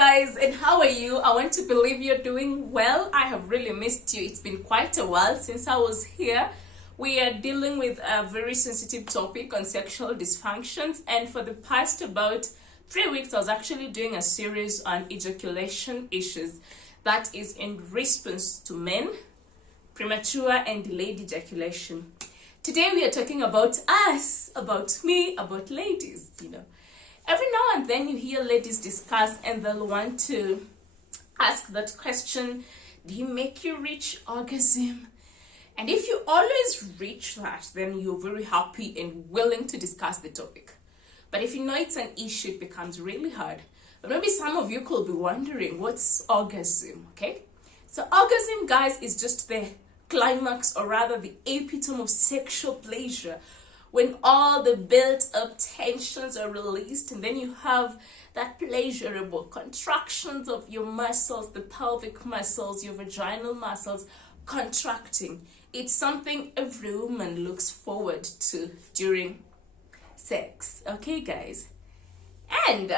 guys, and how are you? I want to believe you're doing well. I have really missed you. It's been quite a while since I was here. We are dealing with a very sensitive topic on sexual dysfunctions, and for the past about 3 weeks I was actually doing a series on ejaculation issues, that is in response to men, premature and delayed ejaculation. Today we are talking about us, about me, about ladies. Every now and then you hear ladies discuss and they'll want to ask that question, do you make you reach orgasm? And if you always reach that, then you're very happy and willing to discuss the topic. But if you know it's an issue, it becomes really hard. But maybe some of you could be wondering, what's orgasm, okay? So orgasm, guys, is just the climax, or rather the epitome of sexual pleasure, when all the built-up tensions are released, and then you have that pleasurable contractions of your muscles, the pelvic muscles, your vaginal muscles contracting. It's something every woman looks forward to during sex, okay, guys? And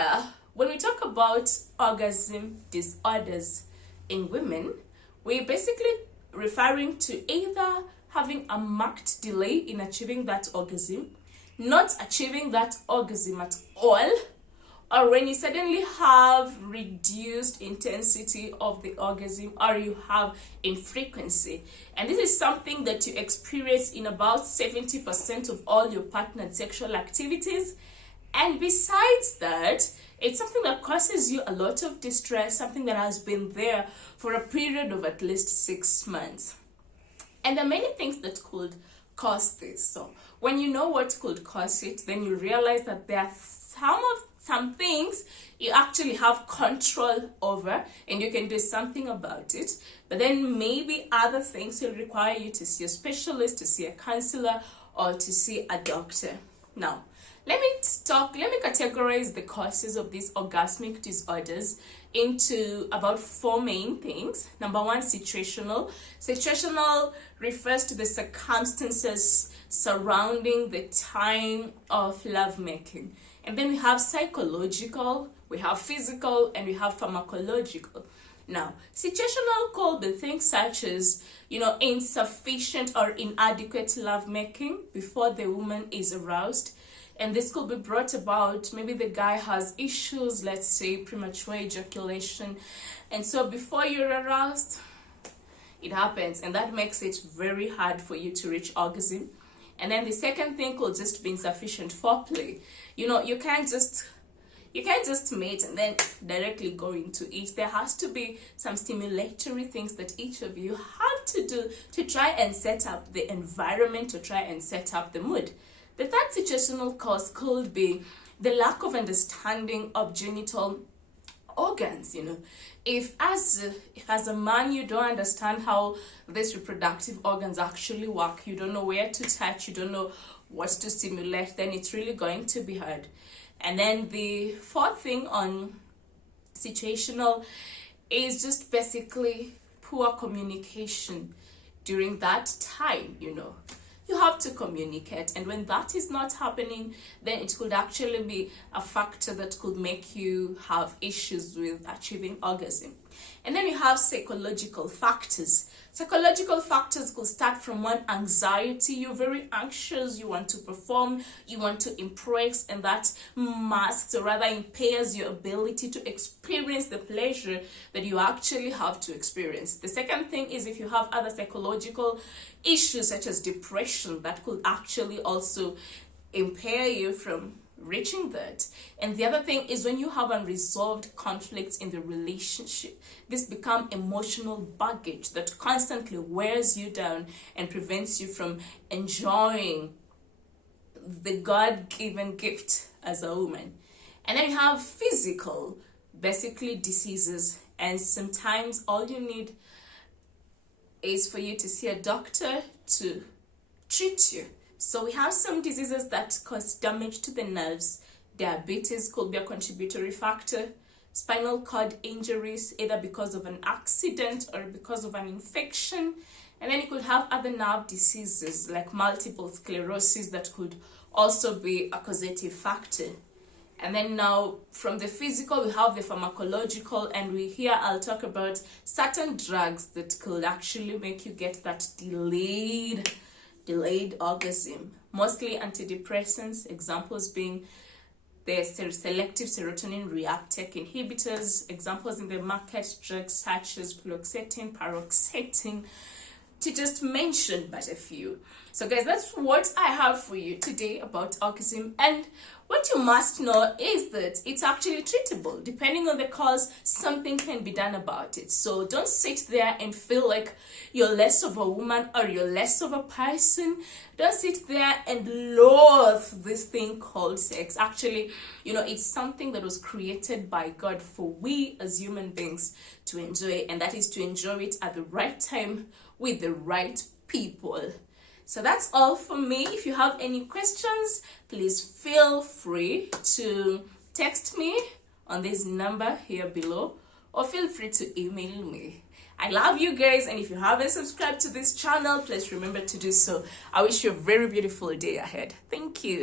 when we talk about orgasm disorders in women, we're basically referring to either having a marked delay in achieving that orgasm, not achieving that orgasm at all, or when you suddenly have reduced intensity of the orgasm, or you have infrequency. And this is something that you experience in about 70% of all your partnered sexual activities. And besides that, it's something that causes you a lot of distress, something that has been there for a period of at least 6 months. And there are many things that could cause this. So when you know what could cause it, then you realize that there are some things you actually have control over and you can do something about it. But then maybe other things will require you to see a specialist, to see a counselor, or to see a doctor. Now, let me categorize the causes of these orgasmic disorders into about 4 main things. Number 1, situational. Situational refers to the circumstances surrounding the time of lovemaking. And then we have psychological, we have physical, and we have pharmacological. Now, situational could be things such as, insufficient or inadequate lovemaking before the woman is aroused. And this could be brought about, maybe the guy has issues, let's say premature ejaculation. And so before you're aroused, it happens. And that makes it very hard for you to reach orgasm. And then the second thing could just be insufficient foreplay. You can't just mate and then directly go into it. There has to be some stimulatory things that each of you have to do to try and set up the environment, to try and set up the mood. The third situational cause could be the lack of understanding of genital organs. If as a man you don't understand how these reproductive organs actually work, you don't know where to touch, you don't know what to stimulate, then it's really going to be hard. And then the fourth thing on situational is just basically poor communication during that time. You have to communicate, and when that is not happening, then it could actually be a factor that could make you have issues with achieving orgasm. And then you have psychological factors. Psychological factors could start from anxiety. You're very anxious, you want to perform, you want to impress, and that masks, or rather impairs, your ability to experience the pleasure that you actually have to experience. The second thing is if you have other psychological issues such as depression, that could actually also impair you from reaching that. And the other thing is when you have unresolved conflicts in the relationship, this become emotional baggage that constantly wears you down and prevents you from enjoying the God-given gift as a woman. And then you have physical, basically diseases, and sometimes all you need is for you to see a doctor to treat you. So we have some diseases that cause damage to the nerves. Diabetes could be a contributory factor. Spinal cord injuries, either because of an accident or because of an infection. And then you could have other nerve diseases like multiple sclerosis that could also be a causative factor. And then now from the physical, we have the pharmacological, and here I'll talk about certain drugs that could actually make you get that delayed orgasm. Mostly antidepressants, examples being the selective serotonin reuptake inhibitors, examples in the market, drugs such as fluoxetine, paroxetine, to just mention but a few. So guys, that's what I have for you today about orgasm. And what you must know is that it's actually treatable. Depending on the cause, something can be done about it. So don't sit there and feel like you're less of a woman or you're less of a person. Don't sit there and loathe this thing called sex. Actually, it's something that was created by God for we as human beings to enjoy, and that is to enjoy it at the right time with the right people. So that's all for me. If you have any questions, please feel free to text me on this number here below, or feel free to email me. I love you guys, and if you haven't subscribed to this channel, please remember to do so. I wish you a very beautiful day ahead. Thank you.